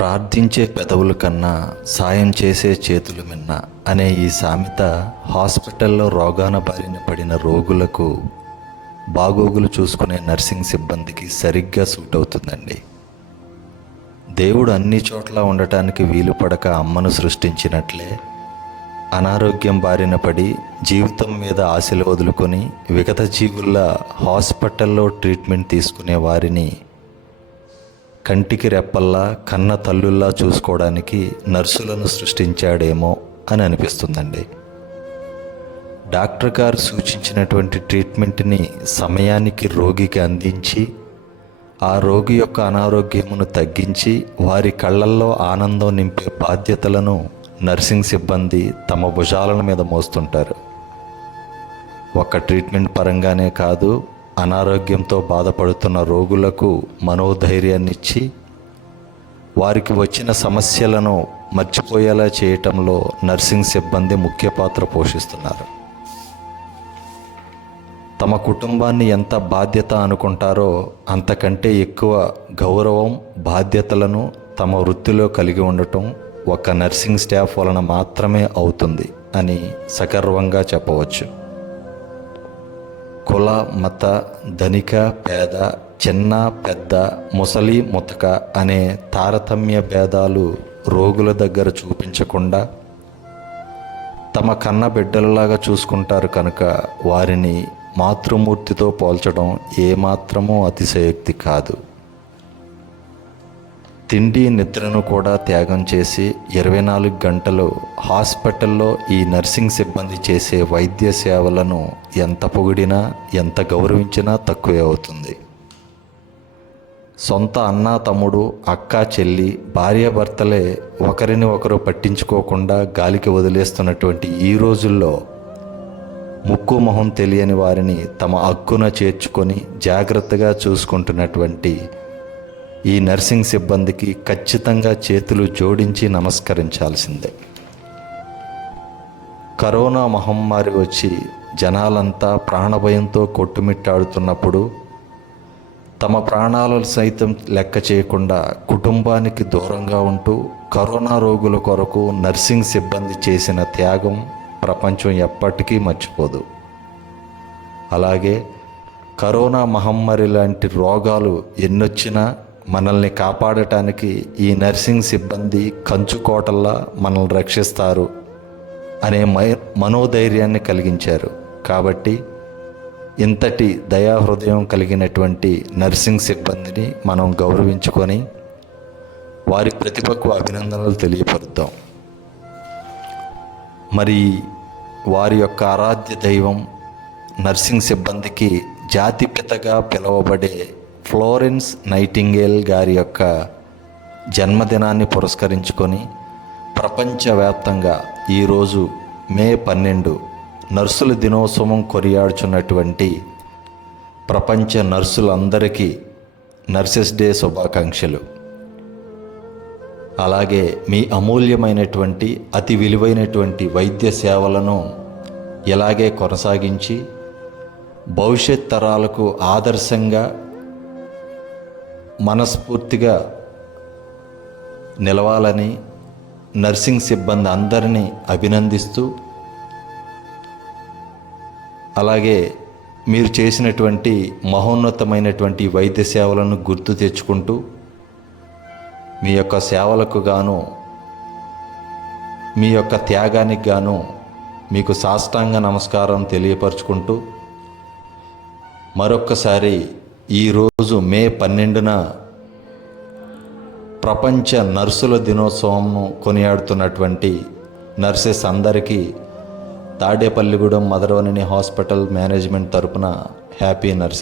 ప్రార్థించే పెదవుల కన్నా సాయం చేసే చేతులు మిన్న అనే ఈ సామెత హాస్పిటల్లో రోగాన బారిన పడిన రోగులకు బాగోగులు చూసుకునే నర్సింగ్ సిబ్బందికి సరిగ్గా సూట్ అవుతుందండి. దేవుడు అన్ని చోట్ల ఉండటానికి వీలు పడక అమ్మను సృష్టించినట్లే అనారోగ్యం బారిన పడి జీవితం మీద ఆశలు వదులుకొని విగత జీవుల్లా హాస్పిటల్లో ట్రీట్మెంట్ తీసుకునే వారిని కంటికి రెప్పల్లా కన్న తల్లుల్లా చూసుకోవడానికి నర్సులను సృష్టించాడేమో అని అనిపిస్తుందండి. డాక్టర్ గారు సూచించినటువంటి ట్రీట్మెంట్ని సమయానికి రోగికి అందించి ఆ రోగి యొక్క అనారోగ్యమును తగ్గించి వారి కళ్ళల్లో ఆనందం నింపే బాధ్యతలను నర్సింగ్ సిబ్బంది తమ భుజాల మీద మోస్తుంటారు. ఒక్క ట్రీట్మెంట్ పరంగానే కాదు, అనారోగ్యంతో బాధపడుతున్న రోగులకు మనోధైర్యాన్నిచ్చి వారికి వచ్చిన సమస్యలను మర్చిపోయేలా చేయటంలో నర్సింగ్ సిబ్బంది ముఖ్య పాత్ర పోషిస్తున్నారు. తమ కుటుంబాన్ని ఎంత బాధ్యత అనుకుంటారో అంతకంటే ఎక్కువ గౌరవం, బాధ్యతలను తమ వృత్తిలో కలిగి ఉండటం ఒక నర్సింగ్ స్టాఫ్ వలన మాత్రమే అవుతుంది అని సగర్వంగా చెప్పవచ్చు. కుల, మత, ధనిక, పేద, చిన్న, పెద్ద, ముసలి, ముతక అనే తారతమ్య భేదాలు రోగుల దగ్గర చూపించకుండా తమ కన్న బిడ్డలలాగా చూసుకుంటారు కనుక వారిని మాతృమూర్తితో పోల్చడం ఏమాత్రమూ అతిశయోక్తి కాదు. తిండి, నిద్రను కూడా త్యాగం చేసి 24 గంటలు హాస్పిటల్లో ఈ నర్సింగ్ సిబ్బంది చేసే వైద్య సేవలను ఎంత పొగిడినా, ఎంత గౌరవించినా తక్కువే అవుతుంది. సొంత అన్న, తమ్ముడు, అక్క, చెల్లి, భార్యాభర్తలే ఒకరిని ఒకరు పట్టించుకోకుండా గాలికి వదిలేస్తున్నటువంటి ఈ రోజుల్లో ముక్కు మొహం తెలియని వారిని తమ హక్కున చేర్చుకొని జాగ్రత్తగా చూసుకుంటున్నటువంటి ఈ నర్సింగ్ సిబ్బందికి ఖచ్చితంగా చేతులు జోడించి నమస్కరించాల్సిందే. కరోనా మహమ్మారి వచ్చి జనాలంతా ప్రాణభయంతో కొట్టుమిట్టాడుతున్నప్పుడు తమ ప్రాణాలను సైతం లెక్క చేయకుండా కుటుంబానికి దూరంగా ఉంటూ కరోనా రోగుల కొరకు నర్సింగ్ సిబ్బంది చేసిన త్యాగం ప్రపంచం ఎప్పటికీ మర్చిపోదు. అలాగే కరోనా మహమ్మారి లాంటి రోగాలు ఎన్నొచ్చినా మనల్ని కాపాడటానికి ఈ నర్సింగ్ సిబ్బంది కంచుకోటల్లా మనల్ని రక్షిస్తారు అనే మనోధైర్యాన్ని కలిగించారు. కాబట్టి ఇంతటి దయాహృదయం కలిగినటువంటి నర్సింగ్ సిబ్బందిని మనం గౌరవించుకొని వారి ప్రతిభకు అభినందనలు తెలియపరుద్దాం. మరి వారి యొక్క ఆరాధ్య దైవం నర్సింగ్ సిబ్బందికి జాతిపితగా పిలువబడే ఫ్లోరెన్స్ నైటింగేల్ గారి యొక్క జన్మదినాన్ని పురస్కరించుకొని ప్రపంచవ్యాప్తంగా ఈరోజు మే 12 నర్సుల దినోత్సవం కొనియాడుచున్నటువంటి ప్రపంచ నర్సులందరికీ నర్సెస్ డే శుభాకాంక్షలు. అలాగే మీ అమూల్యమైనటువంటి అతి విలువైనటువంటి వైద్య సేవలను ఇలాగే కొనసాగించి భవిష్యత్ తరాలకు ఆదర్శంగా మనస్ఫూర్తిగా నిలవాలని నర్సింగ్ సిబ్బంది అందరినీ అభినందిస్తూ, అలాగే మీరు చేసినటువంటి మహోన్నతమైనటువంటి వైద్య సేవలను గుర్తు తెచ్చుకుంటూ మీ యొక్క సేవలకు గాను, మీ యొక్క త్యాగానికి గాను మీకు సాష్టాంగ నమస్కారం తెలియపరుచుకుంటూ మరొక్కసారి ఈరోజు మే 12న ప్రపంచ నర్సుల దినోత్సవంను కొనియాడుతున్నటువంటి నర్సెస్ అందరికీ తాడేపల్లిగూడెం మదర్ వనిని హాస్పిటల్ మేనేజ్మెంట్ తరపున హ్యాపీ నర్సింగ్.